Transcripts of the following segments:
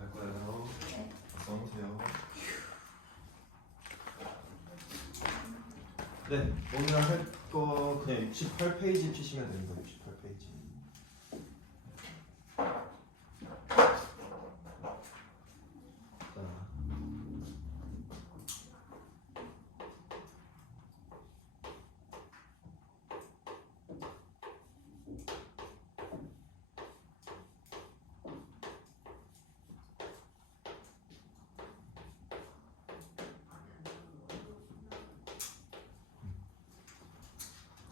할 거예요. 네. 어서 오세요. 네, 오늘 할 거 그냥 68페이지 치시면 되는 거예요. 68페이지.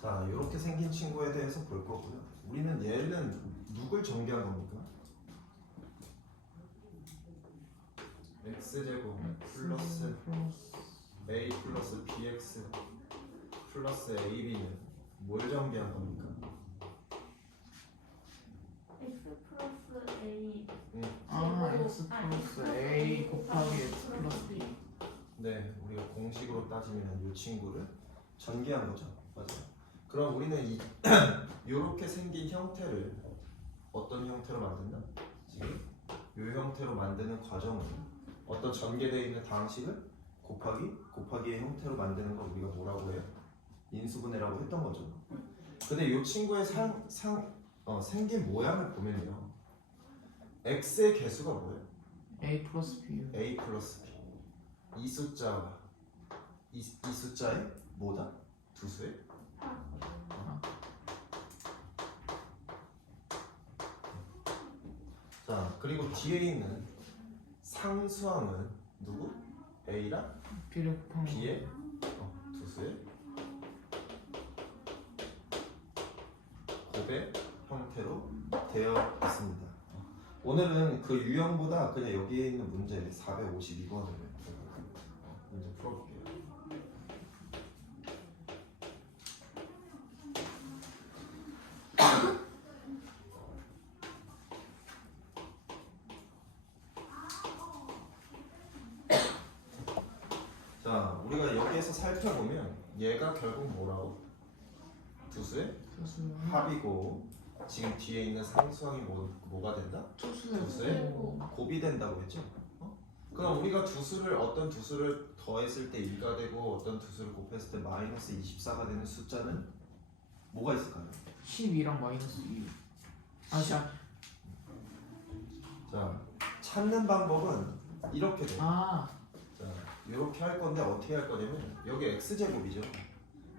자, 자, 이렇게 친구에 대해서 볼 거고요. 우리는 얘는 누굴 전개한 겁니까? x제곱 플러스 a 플러스 bx 플러스 ab는 뭘 전개한 겁니까? x 플러스 a 아 제곱, x 아, 플러스 a 곱하기 x 플러스 b 네, 우리가 공식으로 따지면 이 친구를 전개한 거죠. 맞아요. 그럼 우리는 이 이렇게 생긴 형태를 어떤 형태로 만든다? 지금 이 형태로 만드는 과정을 어떤 전개되어 있는 방식을 곱하기 곱하기의 형태로 만드는 걸 우리가 뭐라고 해요? 인수분해라고 했던 거죠. 근데 이 친구의 상, 상 어, 생긴 모양을 보면요. x의 개수가 뭐예요? a 플러스 b a 플러스 b 이 숫자와 이, 이 숫자의 뭐다? 두 수의 자 그리고 뒤에 있는 상수항은 누구? a랑 곱한 거 b의 어, 두 수의 곱의 형태로 되어 있습니다. 어, 오늘은 그 유형보다 그냥 여기에 있는 문제 452번을 문제 풀어볼게요. 자, 우리가 여기에서 살펴보면 얘가 결국 뭐라고? 두수의 투수 합이고 지금 뒤에 있는 상수항이 뭐, 뭐가 된다? 투수의 곱. 곱이 된다고 했죠? 어? 그럼 우리가 두수를 어떤 두수를 더했을 때 1가 되고 어떤 두수를 곱했을 때 마이너스 24가 되는 숫자는 뭐가 있을까요? 12랑 마이너스 2 아 자 자, 찾는 방법은 이렇게 돼요. 아 자, 이렇게 할 건데 어떻게 할 거냐면 여기 x 제곱이죠.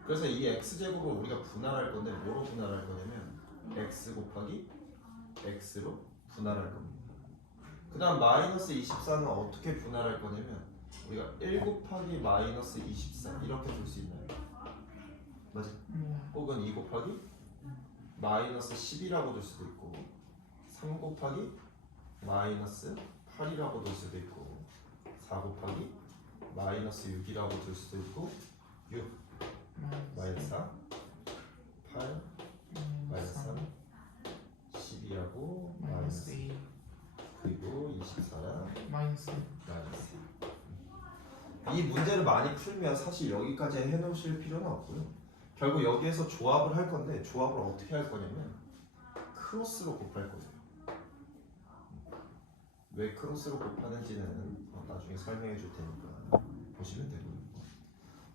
그래서 이 x 제곱을 우리가 분할할 건데 뭐로 분할할 거냐면 x 곱하기 x로 분할할 겁니다. 그 다음 마이너스 24는 어떻게 분할할 거냐면 우리가 1 곱하기 마이너스 24 이렇게 줄수 있나요? 맞아. 음, 혹은 2 곱하기 마이너스 10이라고 줄 수도 있고 3 곱하기 마이너스 8이라고 줄 수도 있고 4 곱하기 마이너스 6이라고 줄 수도 있고 6 마이너스 4 8 마이너스 3 10이라고 마이너스 마이너스 2 그리고 24랑 마이너스 마이너스 이. 문제를 많이 풀면 사실 여기까지 해놓으실 필요는 없고요. 결국 여기에서 조합을 할 건데 조합을 어떻게 할 거냐면 크로스로 곱할 거예요. 왜 크로스로 곱하는지는 어, 나중에 설명해 줄 테니까 보시면 되고요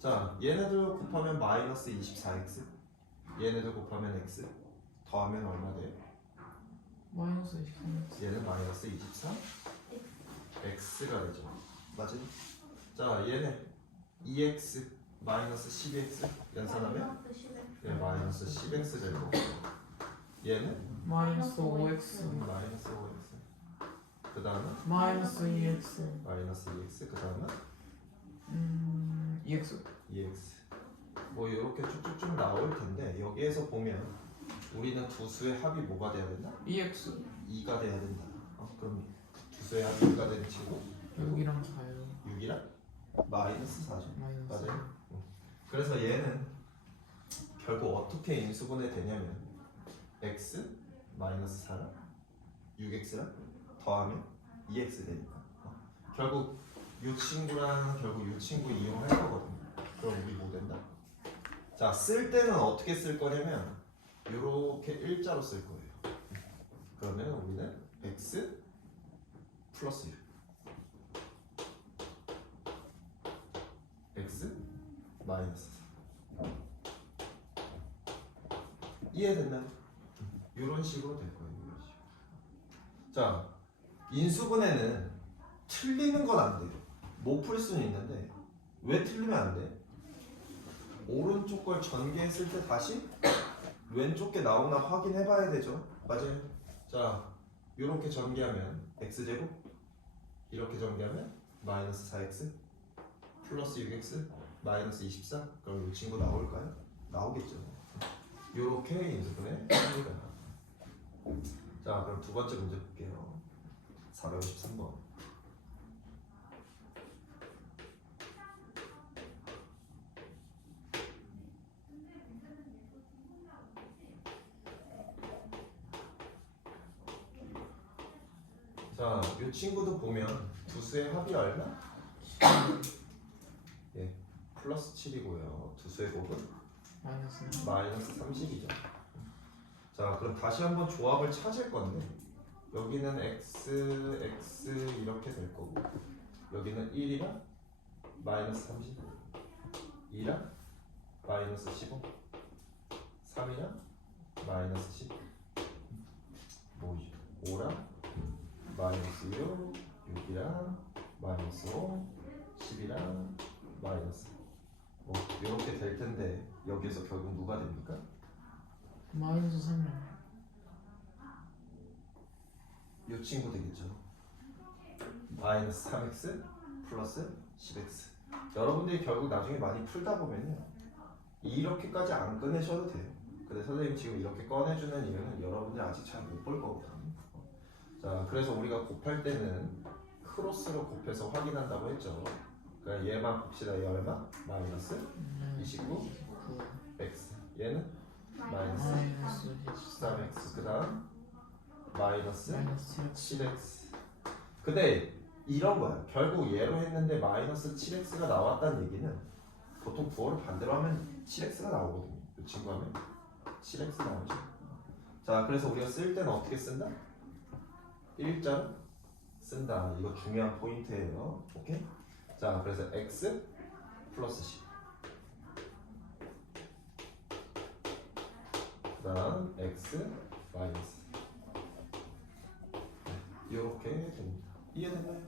자 얘네들 곱하면 마이너스 24x 얘네들 곱하면 x. 더하면 얼마 돼요? 마이너스 23 얘는 마이너스 24 x가 되죠. 맞아요? 자 얘네 2x 마이너스 12x 연산하면? 마이너스 10x 얘 마이너스 10x 제곱. 얘는? 마이너스 5x 마이너스 5x 그 다음은? 마이너스 2x 마이너스 2x 그 다음은? 음 2x 2x 뭐 이렇게 쭉쭉쭉 나올 텐데 여기에서 보면 우리는 두 수의 합이 뭐가 돼야 된다? 2x 2가 돼야 된다 어, 그럼 두 수의 합이 2가 되는 친구 6이랑 4요 6이랑 마이너스 4죠 마이너스 맞아요. 그래서 얘는 결국 어떻게 인수분해 되냐면 x 마이너스 4랑 6x랑 더하면 2x 되니까 어. 결국 이 친구랑 결국 이 친구 이용할 거거든요. 그럼 우리 뭐 된다? 자, 쓸 때는 어떻게 쓸 거냐면 이렇게 일자로 쓸 거예요. 그러면 우리는 x 플러스 1 x 마이너스 4 이해됐나요? 이런 식으로 될 거예요. 이런 식으로. 자, 인수분해는 틀리는 건 안 돼요. 못 풀 수는 있는데 왜 틀리면 안 돼? 오른쪽 걸 전개했을 때 다시 왼쪽 게 나오나 확인해 봐야 되죠. 맞아요. 자, 이렇게 전개하면 x제곱 이렇게 전개하면 마이너스 4x 플러스 6x 마이너스 24 그럼 이 친구 나올까요? 나오겠죠. 이렇게 인수분해 합니다. 자, 그럼 두 번째 문제 볼게요. 453번. 자, 이 친구도 보면 두 수의 합이 얼마? 예, 플러스 7이고요. 두 수의 곱은 마이너스 마이너스 30이죠. 자, 그럼 다시 한번 조합을 찾을 건데 여기는 x, x 이렇게 될 거고 여기는 1이랑 마이너스 30, 2랑 마이너스 15, 3이랑 마이너스 10, 뭐지? 5랑 마이너스 6, 6이랑 마이너스 5, 10이랑 마이너스 뭐 이렇게 될 텐데 여기에서 결국 누가 됩니까? 마이너스 3이 이 친구 되겠죠. 마이너스 3x 플러스 10x. 여러분들이 결국 나중에 많이 풀다 보면요. 이렇게까지 안 꺼내셔도 돼요. 근데 선생님 지금 이렇게 꺼내주는 이유는 여러분들이 아직 잘 못 볼 거거든요. 자, 그래서 우리가 곱할 때는 크로스로 곱해서 확인한다고 했죠. 그러니까 얘만 봅시다. 얘 얼마? 마이너스 29 9 x. 얘는 마이너스 마이너스 13x. 그 다음 마이너스 마이너스 7x. 근데 이런 거야. 결국 얘로 했는데 마이너스 7x가 나왔다는 얘기는 보통 부호를 반대로 하면 7x가 나오거든요. 이 친구 하면 7x 나오죠. 자, 그래서 우리가 쓸 때는 어떻게 쓴다? 일자로 쓴다. 이거 중요한 포인트예요. 오케이? 자, 그래서 x 플러스 10. 그다음 x 마이너스 이렇게 됩니다. 이해됐나요?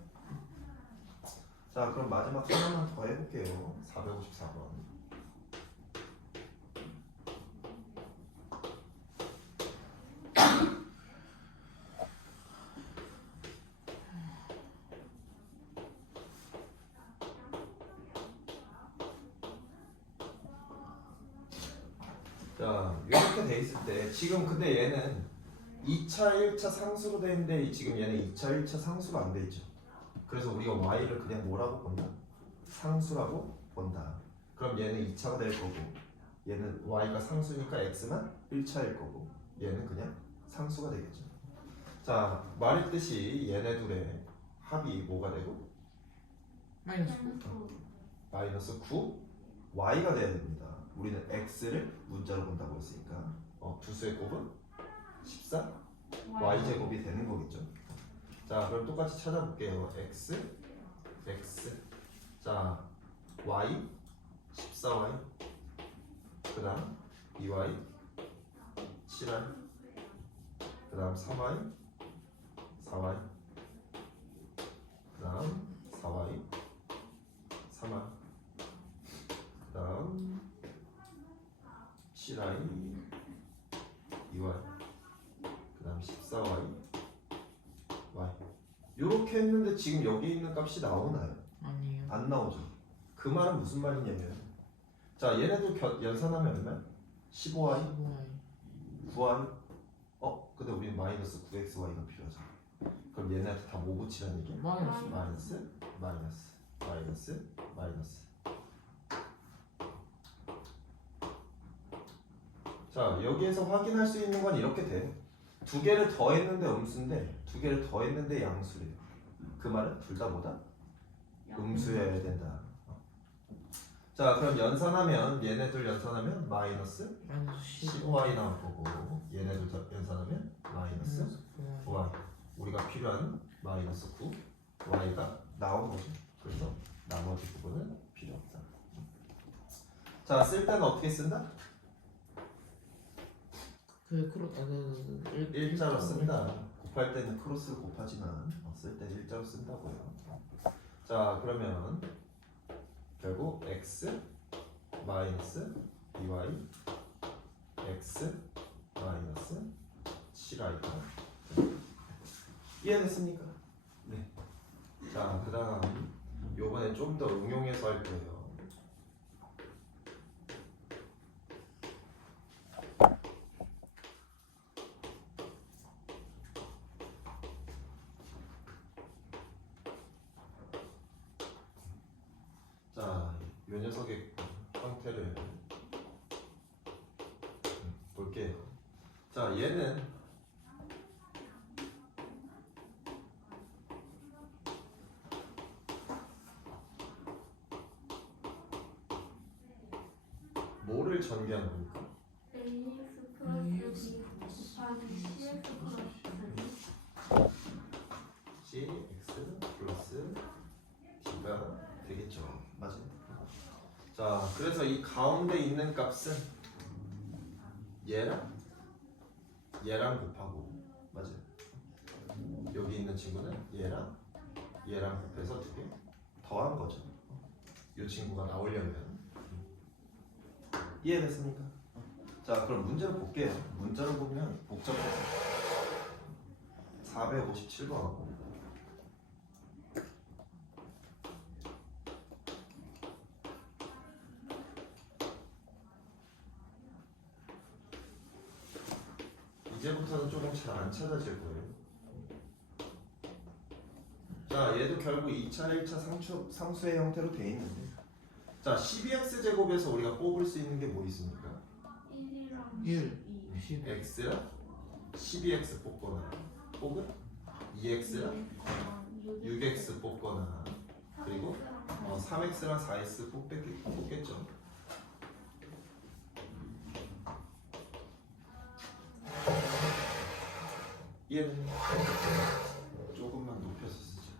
자, 그럼 마지막 하나만 더 해볼게요. 454번. 자, 이렇게 돼 있을 때 지금 근데 얘는 2차, 1차 상수로 돼 있는데 이- 지금 얘는 2차, 1차 상수가 안 돼 있죠. 그래서 우리가 y를 그냥 뭐라고 본다? 상수라고 본다. 그럼 얘는 2차가 될 거고 얘는 y가 상수니까 x만 1차일 거고 얘는 그냥 상수가 되겠죠. 자, 말했듯이 얘네 둘의 합이 뭐가 되고 마이너스 9 음, 마이너스 9 y가 돼야 됩니다. 우리는 x를 문자로 본다고 했으니까 어, 두 수의 곱은 14 y 제곱이 되는 거겠죠. 자, 그럼 똑같이 찾아볼게요. x, x. 자, y 14y. 그다음 2y 7y. 그다음 3y 4y. 그다음 4y 3y. 그다음 7y 2y. 그다음 14y y 이렇게 했는데 지금 여기 있는 값이 나오나요? 아니에요 안 나오죠. 그 말은 무슨 말이냐면 자 얘네도 겨, 연산하면 얼마? 15y, 15y 9y 어? 근데 우리는 마이너스 9xy가 필요하잖아. 그럼 얘네한테 다 뭐 붙이라는 얘기야? 마이너스 마이너스 마이너스 마이너스 마이너스 자 여기에서 확인할 수 있는 건 이렇게 돼 두 개를 더했는데 음수인데 두 개를 더했는데 양수래요 그 말은 둘 다 뭐다? 음수여야 된다 어. 자 그럼 연산하면 얘네들 연산하면 마이너스 마이너스 15 15y 나올 거고 얘네들 다 연산하면 마이너스 마이너스 9y 9y 우리가 필요한 마이너스 9 y가 나온 거죠. 그래서 나머지 부분은 필요 없다. 자, 쓸 때는 어떻게 쓴다? 그 크로 아그 일자로 쓴다. 곱할 때는 크로스를 곱하지만 어, 쓸 때는 일자로 쓴다고요. 자, 그러면 결국 x 마이너스 2y x 마이너스 7i가 이해됐습니까? 네. 자, 그다음 요번에 좀 더 응용해서 할 거예요. 자, 요 녀석의 형태를 음, 볼게요. 자, 얘는 뭐를 전개하는 겁니까? Cx 플러스 d가 되겠죠. 맞아요. 자, 그래서 이 가운데 있는 값은 얘랑 얘랑 곱하고 맞아요. 여기 있는 친구는 얘랑 얘랑 곱해서 두 개 더한 거죠. 이 친구가 나오려면 이해됐습니까? 자, 그럼 문제를 볼게요. 문자로 보면 복잡해서 457번 이제부터는 조금 잘 안 찾아질 거예요. 자, 얘도 결국 2차, 1차 상추, 상수의 형태로 돼 있는데 자, 12x 제곱에서 우리가 뽑을 수 있는 게 뭐 있습니까? 1이랑 일. 2 10 x랑 12x 뽑거나 혹은 2x랑 6x 뽑거나 그리고 어, 3x랑 4x 뽑겠, 뽑겠죠. 얘는 조금만 높여서 쓰자.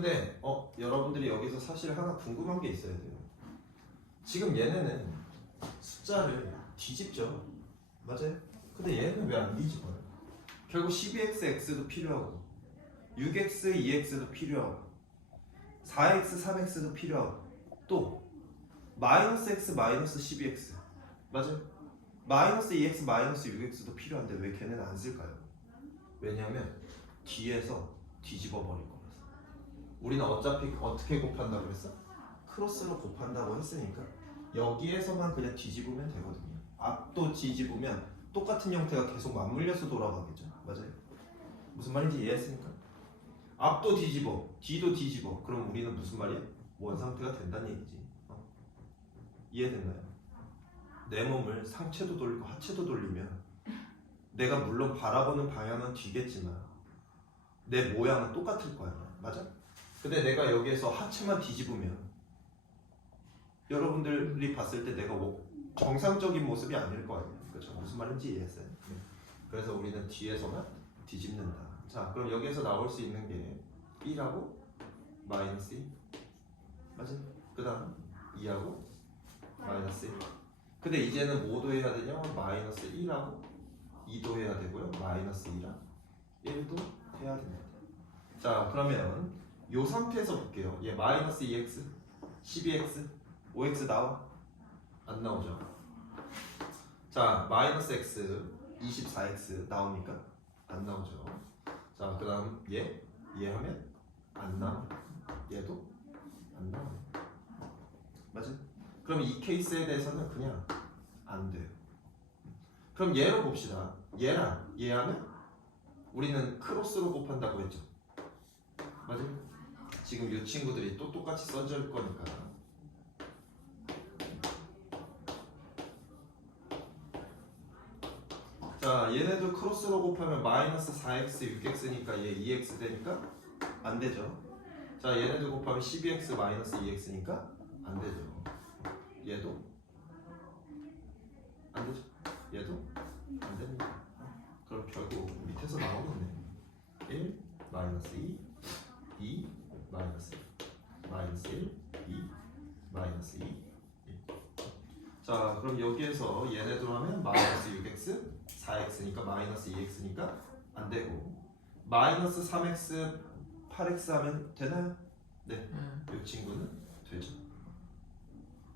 근데 어 여러분들이 여기서 사실 하나 궁금한 게 있어야 돼요. 지금 얘네는 숫자를 뒤집죠. 맞아요? 근데 얘는 왜 안 뒤집어요? 결국 12xx도 필요하고 6x, 2x도 필요하고 4x, 3x도 필요하고 또 마이너스 x, 마이너스 12x 맞아요? 마이너스 2x, 마이너스 6x도 필요한데 왜 걔네는 안 쓸까요? 왜냐면 뒤에서 뒤집어 버릴 거라서 우리는 어차피 어떻게 곱한다고 했어? 크로스로 곱한다고 했으니까 여기에서만 그냥 뒤집으면 되거든요. 앞도 뒤집으면 똑같은 형태가 계속 맞물려서 돌아가겠죠. 맞아요. 무슨 말인지 이해했습니까? 앞도 뒤집어, 뒤도 뒤집어. 그럼 우리는 무슨 말이야? 원 상태가 된다는 얘기지. 어? 이해됐나요? 내 몸을 상체도 돌리고 하체도 돌리면 내가 물론 바라보는 방향은 뒤겠지만 내 모양은 똑같을 거야. 맞아? 근데 내가 여기에서 하체만 뒤집으면 여러분들이 봤을 때 내가 뭐 정상적인 모습이 아닐 거 아니에요. 그렇죠? 무슨 말인지 이해했어요. 네. 그래서 우리는 뒤에서만 뒤집는다. 자, 그럼 여기에서 나올 수 있는 게 1하고 마이너스 2. 맞아? 그 다음 2하고 마이너스 1. 근데 이제는 뭐도 해야 되냐? 마이너스 1하고 2도 해야 되고요. 마이너스 2랑 1도 해야 됩니다. 자, 그러면 이 상태에서 볼게요. 얘 마이너스 2x, 12x, 5x 나와? 안 나오죠? 자, 마이너스 x, 24x 나옵니까? 안 나오죠. 자, 그 다음 얘, 얘 하면 안 나와. 얘도 안 나와. 맞아? 그럼 이 케이스에 대해서는 그냥 안 돼요. 그럼 얘로 봅시다. 얘랑 얘 하면 우리는 크로스로 곱한다고 했죠. 맞아요? 지금 이 친구들이 또 똑같이 써질 거니까. 자, 얘네도 크로스로 곱하면 마이너스 4x, 6x니까 얘 2x 되니까 안 되죠. 자, 얘네도 곱하면 12x 마이너스 2x니까 안 되죠. 얘도 안 되죠. 얘도 안 됩니다. 그럼 결국 밑에서 나오겠네. 1 마이너스 2 2 마이너스 1 마이너스 1 2 마이너스 2 1. 자 그럼 여기에서 얘네들 하면 마이너스 6x 4x니까 마이너스 2x니까 안 되고 마이너스 3x 8x 하면 되나요? 네. 이 친구는 되죠.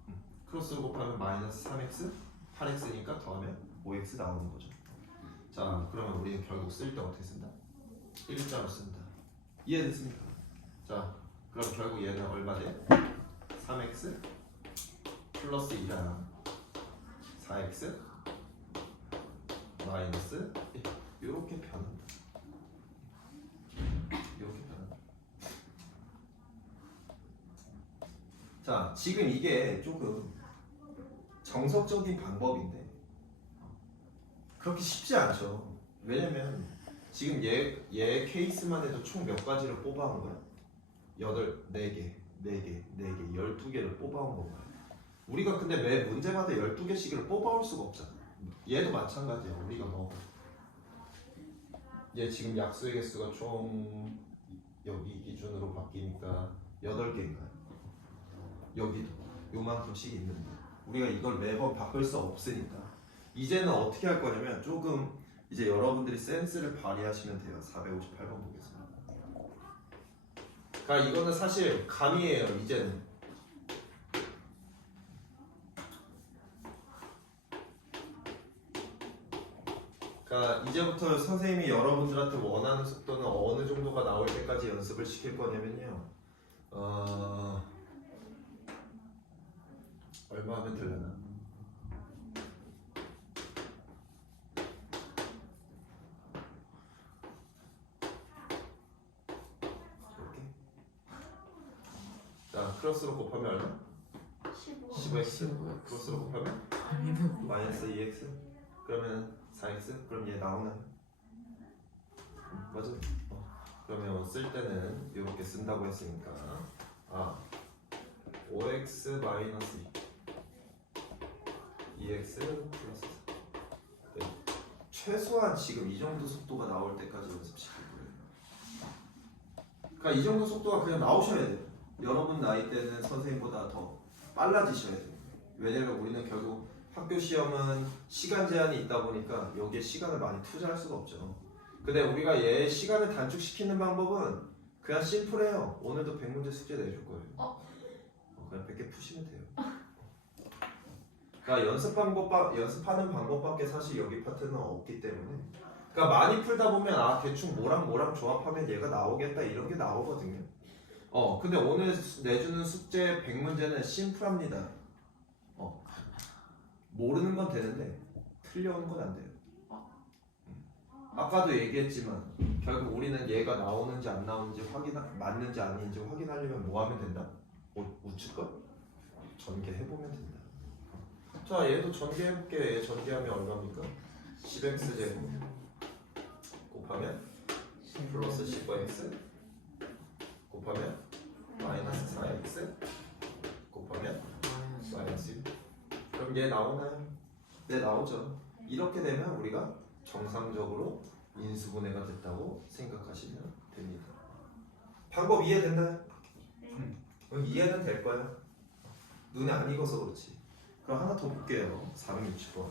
음, 크로스로 곱하면 마이너스 3x, 8x니까 더하면 5x 나오는 거죠. 자, 그러면 우리는 결국 쓸 때 어떻게 쓴다? 일자로 쓴다. 이해됐습니까? 자, 그럼 결국 얘는 얼마 돼? 3x 플러스 2랑 4x 마이너스 이렇게 변한다. 이렇게 변한다. 자, 지금 이게 조금 정석적인 방법인데 그렇게 쉽지 않죠. 왜냐면 지금 얘, 얘 케이스만 해도 총 몇 가지를 뽑아온 거야? 여덟, 네 개, 네 개, 네 개, 열두 개를 뽑아온 거야. 우리가 근데 매 문제마다 열두 개씩을 뽑아올 수가 없잖아. 얘도 마찬가지야. 우리가 뭐 얘 지금 약수의 개수가 총 여기 기준으로 바뀌니까 여덟 개인가요? 여기도 요만큼씩 있는데 우리가 이걸 매번 바꿀 수 없으니까 이제는 어떻게 할 거냐면 조금 이제 여러분들이 센스를 발휘하시면 돼요 458번 보겠습니다 그러니까 이거는 사실 감이에요 이제는 그러니까 이제부터 선생님이 여러분들한테 원하는 속도는 어느 정도가 나올 때까지 연습을 시킬 거냐면요 어... 얼마 하면 되려나? 이렇게. 자, 크로스로 곱하면 얼마? 15 15x 15x. 크로스로 곱하면 마이너스 2x 그러면 4x 그럼 얘? 음, 맞아. 어. 그러면 쓸 때는 이렇게 쓴다고 했으니까 아 5x 마이너스 2 2x 플러스 4 네. 최소한 지금 이 정도 속도가 나올 때까지 연습시킬 거예요. 그러니까 이 정도 속도가 그냥 나오셔야 돼요. 여러분 나이 때는 선생님보다 더 빨라지셔야 돼요. 왜냐면 우리는 결국 학교 시험은 시간 제한이 있다 보니까 여기에 시간을 많이 투자할 수가 없죠. 근데 우리가 얘 시간을 단축시키는 방법은 그냥 심플해요. 오늘도 100문제 숙제 내줄 거예요. 어? 어, 그냥 100개 푸시면 돼요. 그러니까 연습 방법 연습하는 방법밖에 사실 여기 파트는 없기 때문에 그러니까 많이 풀다 보면 아 대충 뭐랑 뭐랑 조합하면 얘가 나오겠다 이런 게 나오거든요. 어 근데 오늘 수- 내주는 숙제 100문제는 심플합니다. 어 모르는 건 되는데 틀려오는 건안 돼요. 음. 아까도 얘기했지만 결국 우리는 얘가 나오는지 안 나오는지 확인 맞는지 아닌지 확인하려면 뭐 하면 된다? 우- 우측걸 전개해 보면 된다. 자 얘도 전개해 볼게. 얘 전개하면 얼마입니까? 10x 제곱 곱하면 플러스 15x 곱하면 마이너스 4x 그럼 얘 나오나요? 네 나오죠. 이렇게 되면 우리가 정상적으로 인수분해가 됐다고 생각하시면 됩니다. 방법 이해됐나요? 음, 그럼 이해는 될 거야 눈에 안 익어서 그렇지. 그럼 하나 더 볼게요. 460번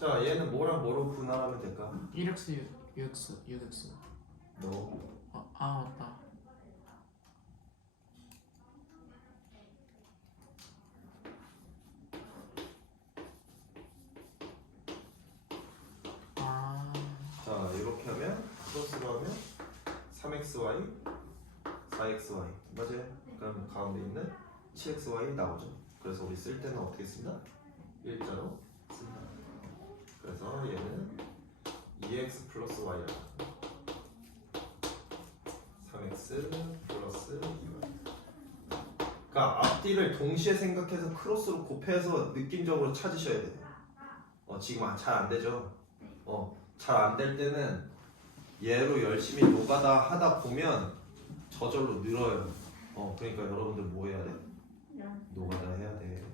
자 얘는 뭐랑 뭐로 분할하면 될까? 1x 6, 6x 6x 너. 아, 아 맞다. 아. 자 이렇게 하면 플러스로 하면 3xy 4xy 맞아요? 그럼 가운데 있는 7xy 나오죠. 그래서 우리 쓸 때는 어떻게 쓴다? 일자로 그래서 얘는 2x 플러스 y라 3x 플러스 2y 그러니까 앞뒤를 동시에 생각해서 크로스로 곱해서 느낌적으로 찾으셔야 돼요. 어, 지금 잘 안 되죠? 어, 잘 안 될 때는 얘로 열심히 노가다 하다 보면 저절로 늘어요. 어, 그러니까 여러분들 뭐 해야 돼? 노가다 해야 돼.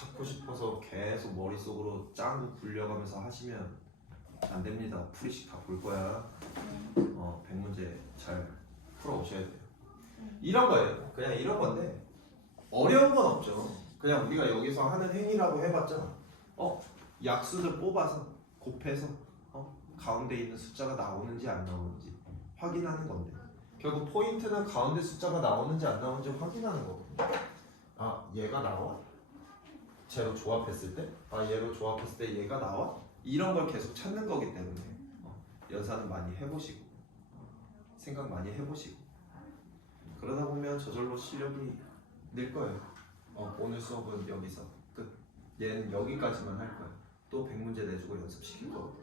찾고 싶어서 계속 머릿속으로 짱구 굴려가면서 하시면 안 됩니다. 풀이식 다 볼 거야. 어, 100문제 잘 풀어 오셔야 돼요. 이런 거예요. 그냥 이런 건데 어려운 건 없죠. 그냥 우리가 여기서 하는 행위라고 해봤자 어 약수를 뽑아서 곱해서 어 가운데 있는 숫자가 나오는지 안 나오는지 확인하는 건데 결국 포인트는 가운데 숫자가 나오는지 안 나오는지 확인하는 거거든요. 아 얘가 나와? 쟤로 조합했을 때? 아 얘로 조합했을 때 얘가 나와? 이런 걸 계속 찾는 거기 때문에 어, 연산은 많이 해보시고 어, 생각 많이 해보시고 그러다 보면 저절로 실력이 늘 거예요. 어, 오늘 수업은 여기서 끝. 얘는 여기까지만 할 거예요. 또 100문제 내주고 연습시킬 거고.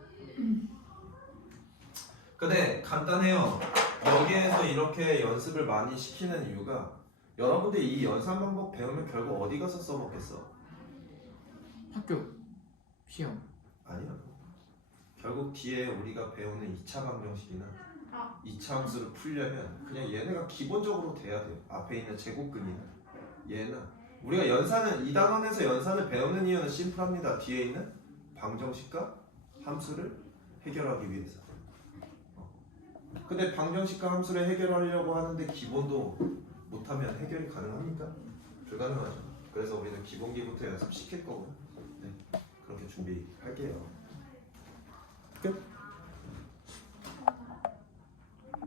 근데 간단해요. 여기에서 이렇게 연습을 많이 시키는 이유가 여러분들이 이 연산 방법 배우면 결국 어디 가서 써먹겠어? 학교 시험 아니야. 결국 뒤에 우리가 배우는 2차 방정식이나 아. 2차 함수를 풀려면 그냥 얘네가 기본적으로 돼야 돼요. 앞에 있는 제곱근이나 얘나 우리가 연산은 이 단원에서 연산을 배우는 이유는 심플합니다. 뒤에 있는 방정식과 함수를 해결하기 위해서. 어. 근데 방정식과 함수를 해결하려고 하는데 기본도 못하면 해결이 가능합니까? 불가능하죠. 그래서 우리는 기본기부터 연습시킬 거고요. 네, 그렇게 준비할게요. 끝.